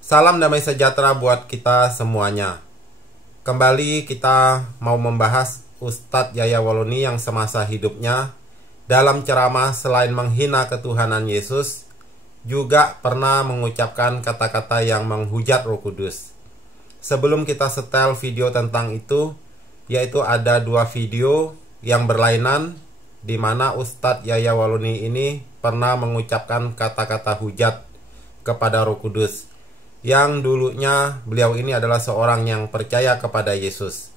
Salam damai sejahtera buat kita semuanya. Kembali kita mau membahas Ustadz Yahya Waloni yang semasa hidupnya dalam ceramah selain menghina ketuhanan Yesus, juga pernah mengucapkan kata-kata yang menghujat Roh Kudus. Sebelum kita setel video tentang itu, yaitu ada dua video yang berlainan di mana Ustadz Yahya Waloni ini pernah mengucapkan kata-kata hujat kepada Roh Kudus. Yang dulunya beliau ini adalah seorang yang percaya kepada Yesus,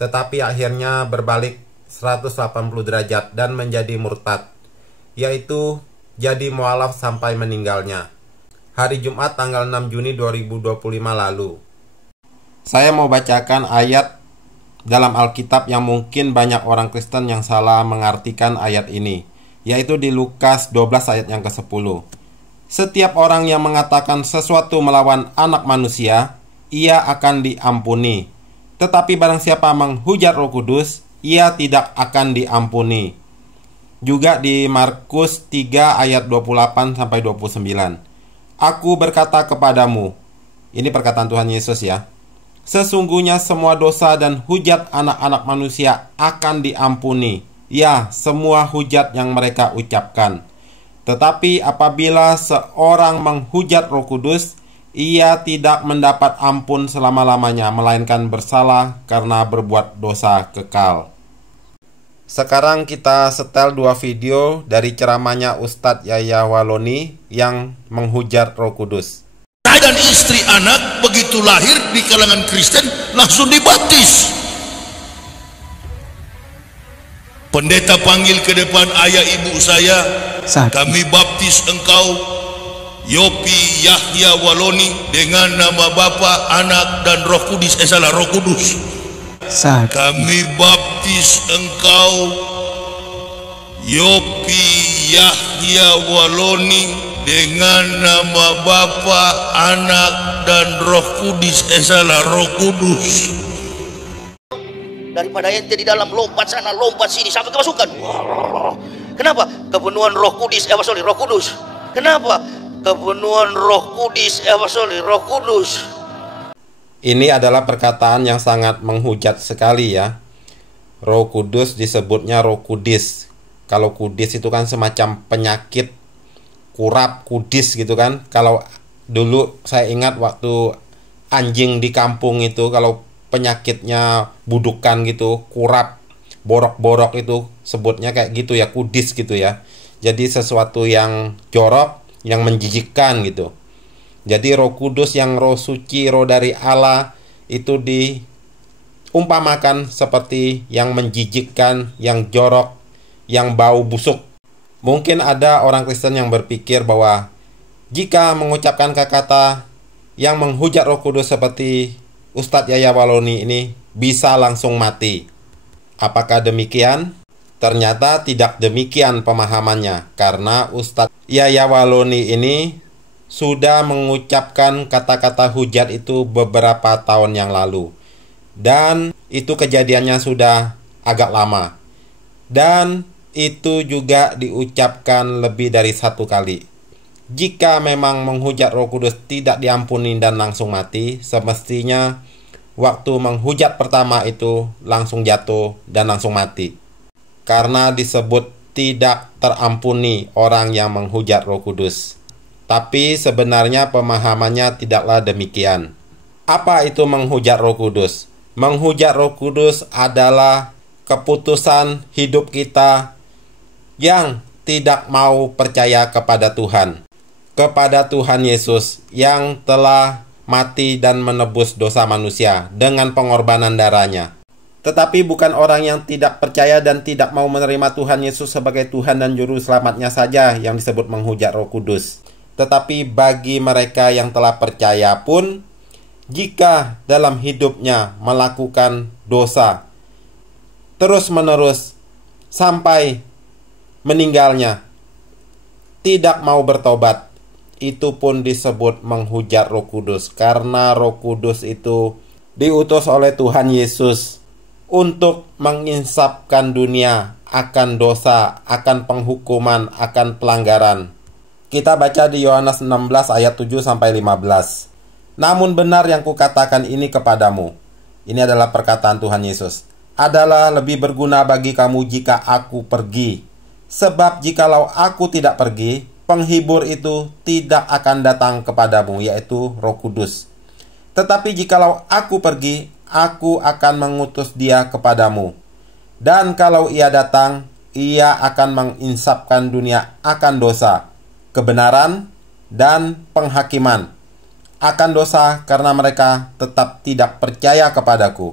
tetapi akhirnya berbalik 180 derajat dan menjadi murtad, yaitu jadi mualaf sampai meninggalnya. Hari Jumat tanggal 6 Juni 2025 lalu. Saya mau bacakan ayat dalam Alkitab yang mungkin banyak orang Kristen yang salah mengartikan ayat ini, yaitu di Lukas 12 ayat yang ke-10. Setiap orang yang mengatakan sesuatu melawan anak manusia, ia akan diampuni. Tetapi barang siapa menghujat Roh Kudus, ia tidak akan diampuni. Juga di Markus 3 ayat 28-29. Aku berkata kepadamu, ini perkataan Tuhan Yesus ya, sesungguhnya semua dosa dan hujat anak-anak manusia akan diampuni. Ya, semua hujat yang mereka ucapkan. Tetapi apabila seorang menghujat Roh Kudus, ia tidak mendapat ampun selama-lamanya, melainkan bersalah karena berbuat dosa kekal. Sekarang kita setel dua video dari ceramahnya Ustadz Yahya Waloni yang menghujat Roh Kudus. Saya dan istri anak begitu lahir di kalangan Kristen langsung dibaptis. Pendeta panggil ke depan ayah ibu saya, kami baptis engkau Yopi Yahya Waloni dengan nama Bapa, Anak dan Roh Kudus. Roh Kudus. Kami baptis engkau Yopi Yahya Waloni dengan nama Bapa, Anak dan Roh Kudus. Roh Kudus. Daripada ente di dalam lompat sana lompat sini sampai kemasukan. Kenapa? Kepenuhan Roh Kudus Roh Kudus. Kenapa? Kepenuhan Roh Kudus Roh Kudus. Ini adalah perkataan yang sangat menghujat sekali ya. Roh Kudus disebutnya Roh Kudis. Kalau kudis itu kan semacam penyakit, kurap, kudis gitu kan. Kalau dulu saya ingat waktu anjing di kampung itu, kalau penyakitnya budukan gitu, kurap, borok-borok itu sebutnya kayak gitu ya, kudis gitu ya. Jadi sesuatu yang jorok, yang menjijikkan gitu. Jadi Roh Kudus yang roh suci, roh dari Allah itu diumpamakan seperti yang menjijikkan, yang jorok, yang bau busuk. Mungkin ada orang Kristen yang berpikir bahwa jika mengucapkan kata-kata yang menghujat Roh Kudus seperti Ustadz Yahya Waloni ini bisa langsung mati. Apakah demikian? Ternyata tidak demikian pemahamannya, karena Ustadz Yahya Waloni ini sudah mengucapkan kata-kata hujat itu beberapa tahun yang lalu. Dan itu kejadiannya sudah agak lama. Dan itu juga diucapkan lebih dari satu kali. Jika memang menghujat Roh Kudus tidak diampuni dan langsung mati, semestinya waktu menghujat pertama itu langsung jatuh dan langsung mati. Karena disebut tidak terampuni orang yang menghujat Roh Kudus. Tapi sebenarnya pemahamannya tidaklah demikian. Apa itu menghujat Roh Kudus? Menghujat Roh Kudus adalah keputusan hidup kita yang tidak mau percaya kepada Tuhan, kepada Tuhan Yesus yang telah mati dan menebus dosa manusia dengan pengorbanan darahnya. Tetapi bukan orang yang tidak percaya dan tidak mau menerima Tuhan Yesus sebagai Tuhan dan Juru Selamatnya saja yang disebut menghujat Roh Kudus. Tetapi bagi mereka yang telah percaya pun, jika dalam hidupnya melakukan dosa terus-menerus sampai meninggalnya, tidak mau bertobat, itu pun disebut menghujat Roh Kudus. Karena Roh Kudus itu diutus oleh Tuhan Yesus untuk menginsapkan dunia akan dosa, akan penghukuman, akan pelanggaran. Kita baca di Yohanes 16 ayat 7-15. Namun benar yang kukatakan ini kepadamu, ini adalah perkataan Tuhan Yesus, adalah lebih berguna bagi kamu jika aku pergi. Sebab jikalau aku tidak pergi, penghibur itu tidak akan datang kepadamu, yaitu Roh Kudus. Tetapi jikalau aku pergi, aku akan mengutus dia kepadamu. Dan kalau ia datang, ia akan menginsapkan dunia akan dosa, kebenaran, dan penghakiman. Akan dosa karena mereka tetap tidak percaya kepadaku.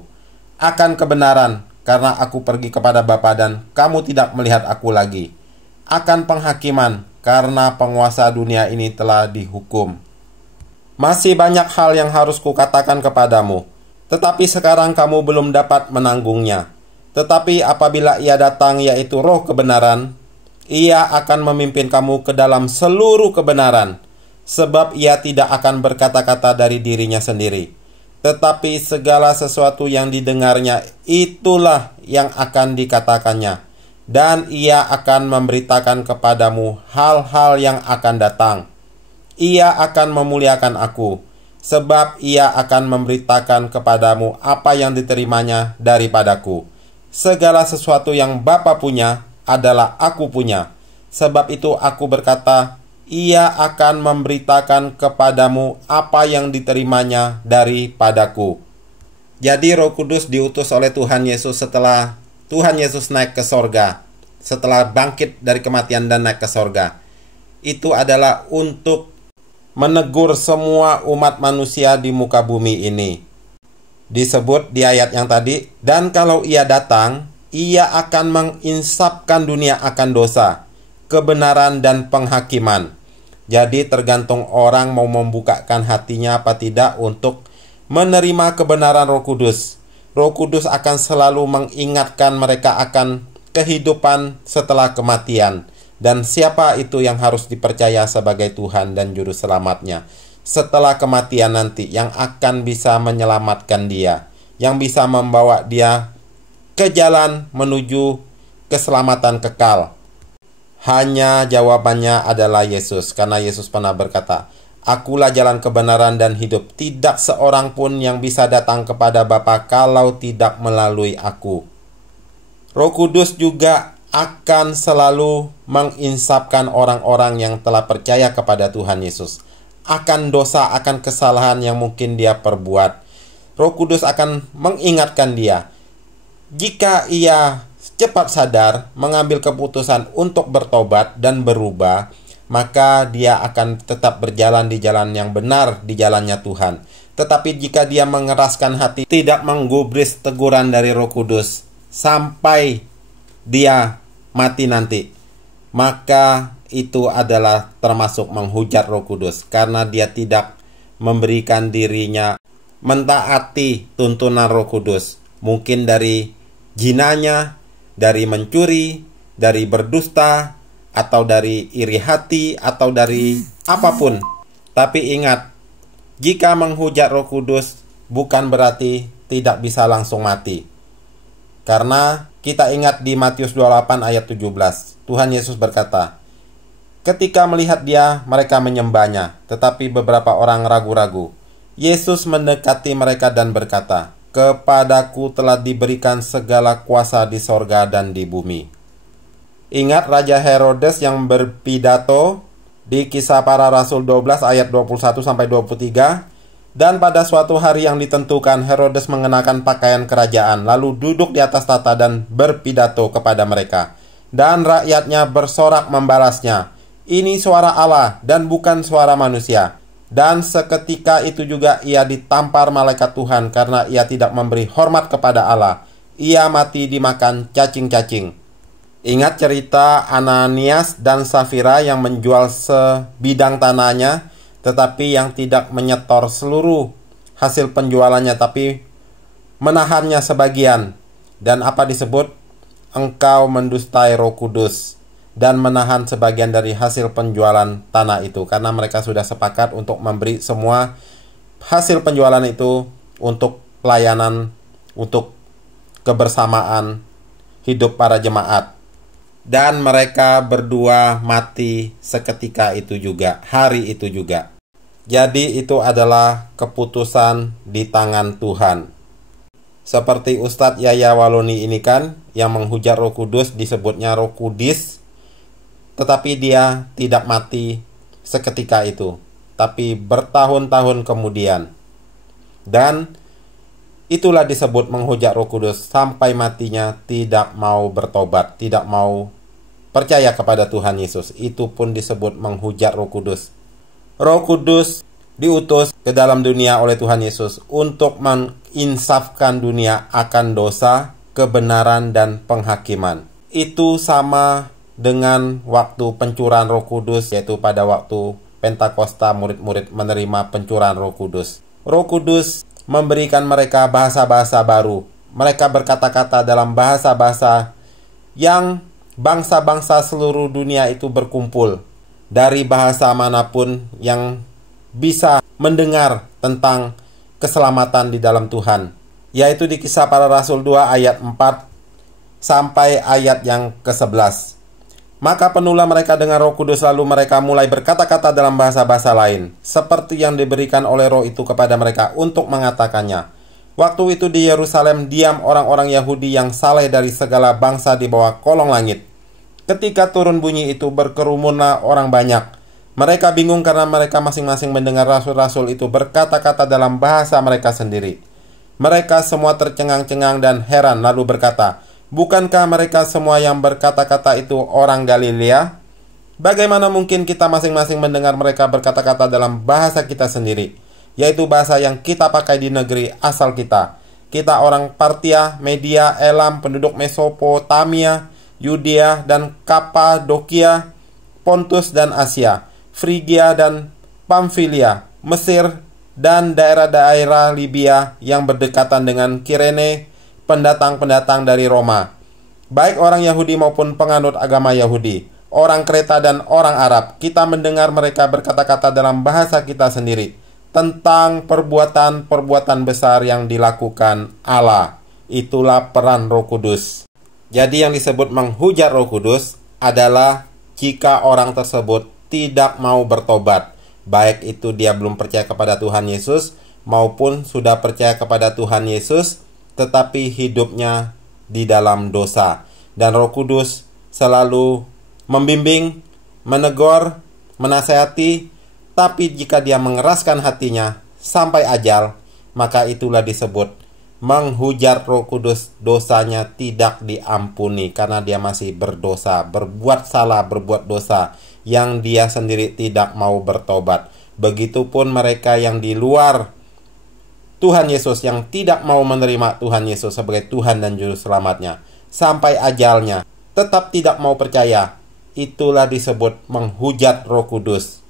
Akan kebenaran karena aku pergi kepada Bapa dan kamu tidak melihat aku lagi. Akan penghakiman karena penguasa dunia ini telah dihukum. Masih banyak hal yang harus kukatakan kepadamu, tetapi sekarang kamu belum dapat menanggungnya. Tetapi apabila ia datang, yaitu Roh kebenaran, ia akan memimpin kamu ke dalam seluruh kebenaran. Sebab ia tidak akan berkata-kata dari dirinya sendiri, tetapi segala sesuatu yang didengarnya itulah yang akan dikatakannya. Dan ia akan memberitakan kepadamu hal-hal yang akan datang. Ia akan memuliakan aku, sebab ia akan memberitakan kepadamu apa yang diterimanya daripadaku. Segala sesuatu yang Bapa punya adalah aku punya. Sebab itu aku berkata, ia akan memberitakan kepadamu apa yang diterimanya daripadaku. Jadi Roh Kudus diutus oleh Tuhan Yesus setelah Tuhan Yesus naik ke sorga, setelah bangkit dari kematian dan naik ke sorga. Itu adalah untuk menegur semua umat manusia di muka bumi ini. Disebut di ayat yang tadi, dan kalau ia datang, ia akan menginsapkan dunia akan dosa, kebenaran, dan penghakiman. Jadi tergantung orang mau membukakan hatinya apa tidak untuk menerima kebenaran Roh Kudus. Roh Kudus akan selalu mengingatkan mereka akan kehidupan setelah kematian, dan siapa itu yang harus dipercaya sebagai Tuhan dan Juru Selamatnya setelah kematian nanti, yang akan bisa menyelamatkan dia, yang bisa membawa dia ke jalan menuju keselamatan kekal. Hanya jawabannya adalah Yesus, karena Yesus pernah berkata, akulah jalan kebenaran dan hidup. Tidak seorang pun yang bisa datang kepada Bapa kalau tidak melalui aku. Roh Kudus juga akan selalu menginsapkan orang-orang yang telah percaya kepada Tuhan Yesus akan dosa, akan kesalahan yang mungkin dia perbuat. Roh Kudus akan mengingatkan dia. Jika ia cepat sadar, mengambil keputusan untuk bertobat dan berubah, maka dia akan tetap berjalan di jalan yang benar, di jalannya Tuhan. Tetapi jika dia mengeraskan hati, tidak menggubris teguran dari Roh Kudus sampai dia mati nanti, maka itu adalah termasuk menghujat Roh Kudus, karena dia tidak memberikan dirinya mentaati tuntunan Roh Kudus. Mungkin dari jinanya, dari mencuri, dari berdusta, atau dari iri hati, atau dari apapun. Tapi ingat, jika menghujat Roh Kudus bukan berarti tidak bisa langsung mati. Karena kita ingat di Matius 28 ayat 17, Tuhan Yesus berkata, ketika melihat dia, mereka menyembahnya, tetapi beberapa orang ragu-ragu. Yesus mendekati mereka dan berkata, kepadaku telah diberikan segala kuasa di sorga dan di bumi. Ingat Raja Herodes yang berpidato di Kisah Para Rasul 12 ayat 21-23. Dan pada suatu hari yang ditentukan, Herodes mengenakan pakaian kerajaan, lalu duduk di atas tahta dan berpidato kepada mereka. Dan rakyatnya bersorak membalasnya, ini suara Allah dan bukan suara manusia. Dan seketika itu juga ia ditampar malaikat Tuhan karena ia tidak memberi hormat kepada Allah. Ia mati dimakan cacing-cacing. Ingat cerita Ananias dan Safira yang menjual sebidang tanahnya, tetapi yang tidak menyetor seluruh hasil penjualannya, tapi menahannya sebagian. Dan apa disebut? Engkau mendustai Roh Kudus dan menahan sebagian dari hasil penjualan tanah itu, karena mereka sudah sepakat untuk memberi semua hasil penjualan itu untuk pelayanan, untuk kebersamaan hidup para jemaat. Dan mereka berdua mati seketika itu juga, hari itu juga. Jadi itu adalah keputusan di tangan Tuhan. Seperti Ustadz Yahya Waloni ini kan, yang menghujat Roh Kudus disebutnya Roh Kudis, tetapi dia tidak mati seketika itu, tapi bertahun-tahun kemudian. Dan itulah disebut menghujat Roh Kudus sampai matinya tidak mau bertobat, tidak mau percaya kepada Tuhan Yesus. Itu pun disebut menghujat Roh Kudus. Roh Kudus diutus ke dalam dunia oleh Tuhan Yesus untuk menginsafkan dunia akan dosa, kebenaran, dan penghakiman. Itu sama dengan waktu pencurahan Roh Kudus, yaitu pada waktu Pentakosta murid-murid menerima pencurahan Roh Kudus. Roh Kudus memberikan mereka bahasa-bahasa baru. Mereka berkata-kata dalam bahasa-bahasa yang bangsa-bangsa seluruh dunia itu berkumpul dari bahasa manapun yang bisa mendengar tentang keselamatan di dalam Tuhan, yaitu di Kisah Para Rasul 2 ayat 4 sampai ayat yang ke-11. Maka penuhlah mereka dengan Roh Kudus, lalu mereka mulai berkata-kata dalam bahasa-bahasa lain, seperti yang diberikan oleh Roh itu kepada mereka untuk mengatakannya. Waktu itu di Yerusalem diam orang-orang Yahudi yang saleh dari segala bangsa di bawah kolong langit. Ketika turun bunyi itu, berkerumunlah orang banyak. Mereka bingung karena mereka masing-masing mendengar rasul-rasul itu berkata-kata dalam bahasa mereka sendiri. Mereka semua tercengang-cengang dan heran, lalu berkata, "Bukankah mereka semua yang berkata-kata itu orang Galilea? Bagaimana mungkin kita masing-masing mendengar mereka berkata-kata dalam bahasa kita sendiri, yaitu bahasa yang kita pakai di negeri asal kita? Kita orang Partia, Media, Elam, penduduk Mesopotamia, Yudea dan Kapadokia, Pontus dan Asia, Frigia dan Pamfilia, Mesir dan daerah-daerah Libya yang berdekatan dengan Kirene, pendatang-pendatang dari Roma, baik orang Yahudi maupun penganut agama Yahudi, orang Kreta dan orang Arab. Kita mendengar mereka berkata-kata dalam bahasa kita sendiri tentang perbuatan-perbuatan besar yang dilakukan Allah." Itulah peran Roh Kudus. Jadi yang disebut menghujat Roh Kudus adalah jika orang tersebut tidak mau bertobat, baik itu dia belum percaya kepada Tuhan Yesus maupun sudah percaya kepada Tuhan Yesus tetapi hidupnya di dalam dosa. Dan Roh Kudus selalu membimbing, menegur, menasihati. Tapi jika dia mengeraskan hatinya sampai ajal, maka itulah disebut menghujat Roh Kudus. Dosanya tidak diampuni karena dia masih berdosa, berbuat salah, berbuat dosa yang dia sendiri tidak mau bertobat. Begitupun mereka yang di luar Tuhan Yesus, yang tidak mau menerima Tuhan Yesus sebagai Tuhan dan Juru Selamatnya, sampai ajalnya tetap tidak mau percaya. Itulah disebut menghujat Roh Kudus.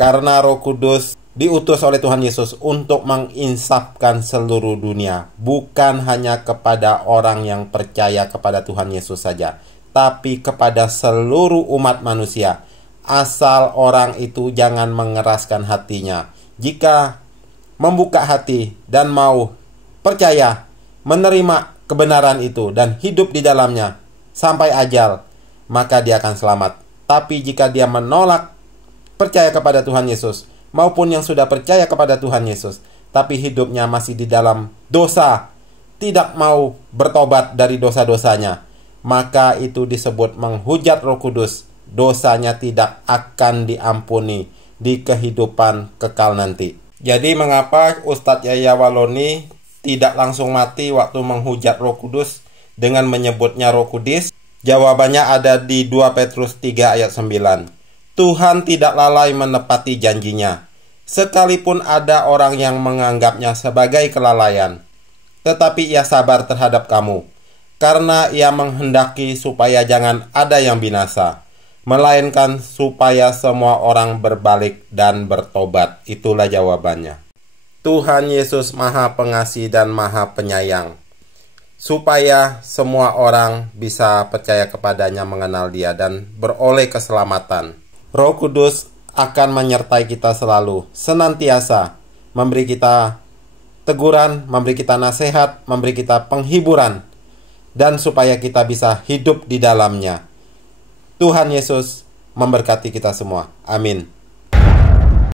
Karena Roh Kudus diutus oleh Tuhan Yesus untuk menginsafkan seluruh dunia, bukan hanya kepada orang yang percaya kepada Tuhan Yesus saja, tapi kepada seluruh umat manusia. Asal orang itu jangan mengeraskan hatinya. Jika membuka hati dan mau percaya, menerima kebenaran itu dan hidup di dalamnya sampai ajal, maka dia akan selamat. Tapi jika dia menolak percaya kepada Tuhan Yesus, maupun yang sudah percaya kepada Tuhan Yesus, tapi hidupnya masih di dalam dosa, tidak mau bertobat dari dosa-dosanya, maka itu disebut menghujat Roh Kudus. Dosanya tidak akan diampuni di kehidupan kekal nanti. Jadi mengapa Ustadz Yahya Waloni tidak langsung mati waktu menghujat Roh Kudus dengan menyebutnya Roh Kudis? Jawabannya ada di 2 Petrus 3 ayat 9. Tuhan tidak lalai menepati janjinya, sekalipun ada orang yang menganggapnya sebagai kelalaian. Tetapi ia sabar terhadap kamu, karena ia menghendaki supaya jangan ada yang binasa, melainkan supaya semua orang berbalik dan bertobat. Itulah jawabannya. Tuhan Yesus Maha Pengasih dan Maha Penyayang, supaya semua orang bisa percaya kepadanya, mengenal Dia, dan beroleh keselamatan. Roh Kudus akan menyertai kita selalu, senantiasa memberi kita teguran, memberi kita nasihat, memberi kita penghiburan, dan supaya kita bisa hidup di dalamnya. Tuhan Yesus memberkati kita semua. Amin.